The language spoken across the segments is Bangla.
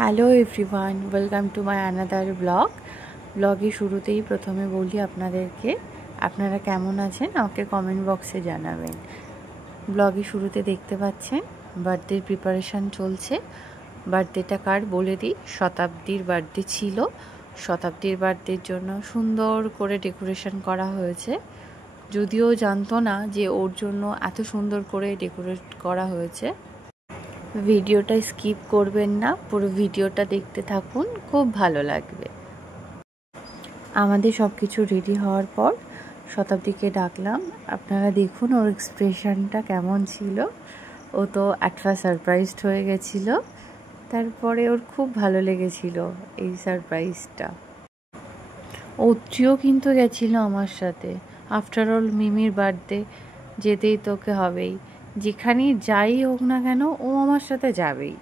Hello everyone, welcome to my another ব্লগে শুরুতেই প্রথমে বলি আপনাদেরকে আপনারা কেমন আছেন আমাকে কমেন্ট বক্সে জানাবেন। ব্লগে শুরুতে দেখতে পাচ্ছেন বার্থডের প্রিপারেশান চলছে। বার্থডেটা কার বলে দিই, শতাব্দীর বার্থডে ছিল। শতাব্দীর বার্থডের জন্য সুন্দর করে ডেকোরেশন করা হয়েছে। যদিও জানতো না যে ওর জন্য এত সুন্দর করে ডেকোরেট করা হয়েছে। ভিডিওটা স্কিপ করবেন না, পুরো ভিডিওটা দেখতে থাকুন, খুব ভালো লাগবে। আমাদের সব কিছু রেডি হওয়ার পর শতাব্দীকে ডাকলাম। আপনারা দেখুন ওর এক্সপ্রেশনটা কেমন ছিল। ও তো একটা সারপ্রাইজড হয়ে গেছিলো, তারপরে ওর খুব ভালো লেগেছিল এই সারপ্রাইজটা। অত্রিও কিন্তু গেছিল আমার সাথে। আফটার অল মিমির বার্থডে, যেতেই তোকে হবেই, যেখানেই যাই হোক না কেন ও আমার সাথে যাবেই।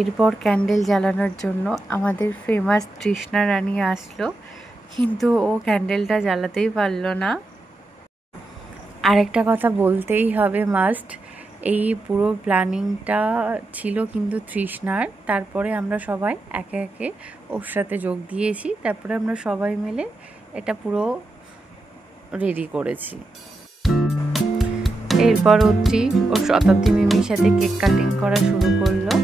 এরপর ক্যান্ডেল জ্বালানোর জন্য আমাদের ফেমাস তৃষ্ণা রানী আসলো, কিন্তু ও ক্যান্ডেলটা জ্বালাতেই পারলো না। আরেকটা কথা বলতেই হবে মাস্ট, এই পুরো প্ল্যানিংটা ছিল কিন্তু তৃষ্ণার। তারপরে আমরা সবাই একে একে ওর সাথে যোগ দিয়েছি, তারপরে আমরা সবাই মিলে এটা পুরো রেডি করেছি। এরপর অত্রি ওর শতাব্দী মিমির সাথে কেক কাটিং করা শুরু করলো।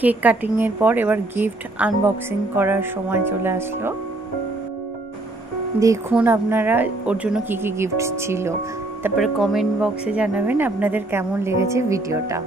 কেক কাটিংয়ের পর এবার গিফট আনবক্সিং করার সময় চলে আসলো। দেখুন আপনারা ওর জন্য কী কী গিফট ছিল, তারপরে কমেন্ট বক্সে জানাবেন আপনাদের কেমন লেগেছে ভিডিওটা।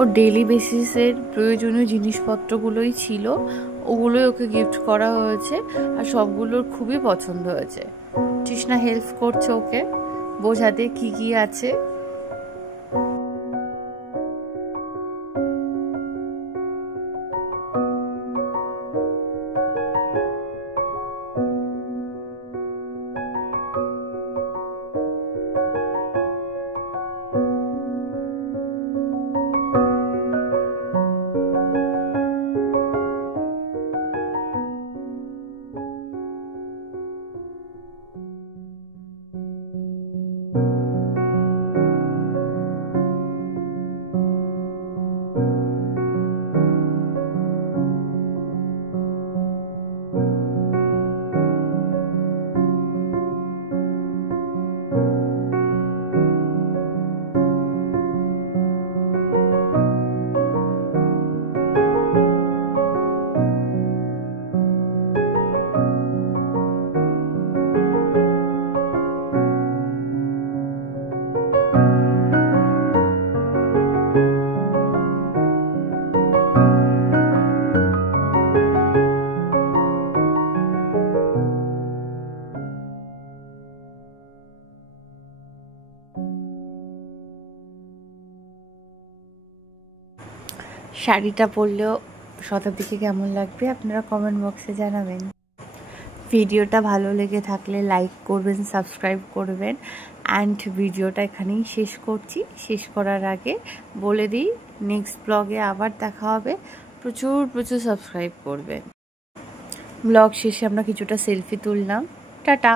ও ডেইলি বেসিসের প্রয়োজনীয় জিনিসপত্রগুলোই ছিল, ওগুলোই ওকে গিফট করা হয়েছে, আর সবগুলোর খুবই পছন্দ হয়েছে। তৃষ্ণা হেল্প করছে ওকে বোঝাতে কি কি আছে। শাড়িটা পরলেও শতাব্দীকে কেমন লাগবে আপনারা কমেন্ট বক্সে জানাবেন। ভিডিওটা ভালো লেগে থাকলে লাইক করবেন, সাবস্ক্রাইব করবেন। অ্যান্ড ভিডিওটা এখানেই শেষ করছি। শেষ করার আগে বলে দিই নেক্সট ব্লগে আবার দেখা হবে। প্রচুর সাবস্ক্রাইব করবেন। ব্লগ শেষে আমরা কিছুটা সেলফি তুললাম। টাটা।